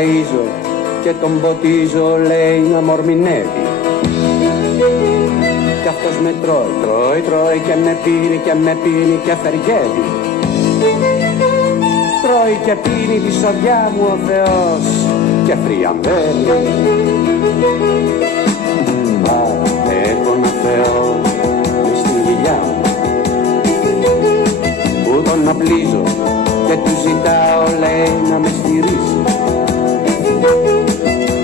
ταΐζω και τον ποτίζω, λέει, να μορμηνεύει. Κι αυτός με τρώει και με πίνει και θεργεύει. Τρώει και πίνει τη σοδιά μου ο Θεός και φριαμβαίνει. Έχω ένα Θεό μες στην κοιλιά μου που τον απλίζω και του ζητάω, λέει, να με στηρίζει.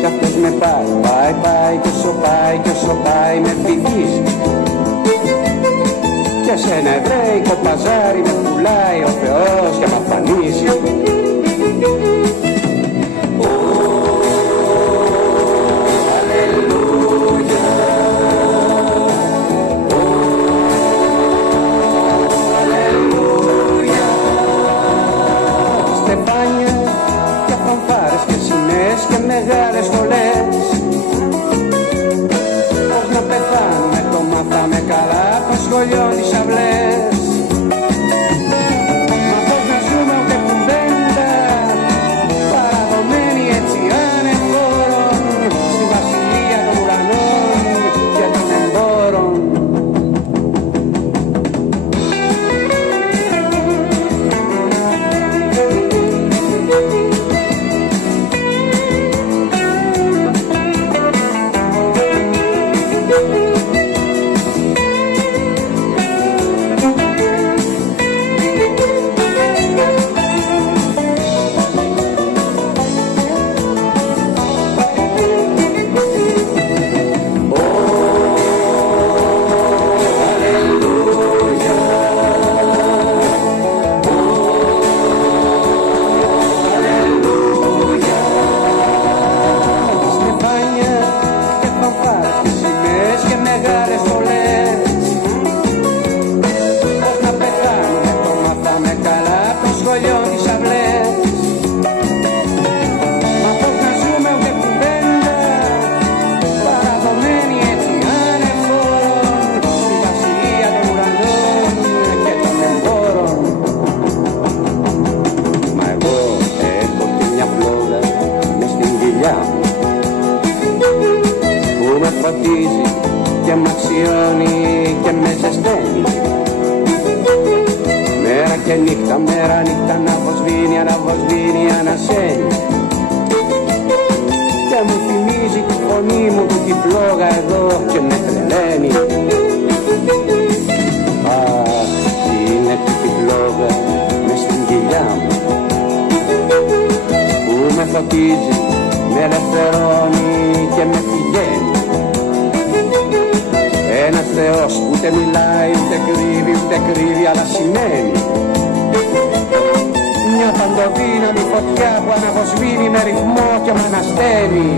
Κι αυτός με πάει και όσο πάει με φυγίζει. Και σε ένα εβραϊκό παζάρι με πουλάει ο Θεός και μ' αφανίζει. Και μεγάλες φωλές, πώς να πεθάνουμε το μάθαμε καλά των σχολιών τις αυλές. Μα πώς να ζούμε ούτε κουβέντα, παραδομένοι έτσι ανεφόρων στη βασιλεία των ουρανών και των εμπόρων. Και μ' αξιώνει και με ζεσταίνει. Μέρα και νύχτα, μέρα νύχτα, αναβοσβήνει, ανασένει. Και μου θυμίζει τη φωνή μου που την πλόγα εδώ και με τρελαίνει. Αχ, είναι τη πλόγα μες στην κοιλιά μου που με φωτίζει, με ελευθερώνει και με πηγαίνει. Ένας Θεός που ούτε μιλάει, ούτε κρύβει, αλλά σημαίνει. Μια παντοδύναμη φωτιά που αναβοσβήνει με ρυθμό και μ' ανασταίνει.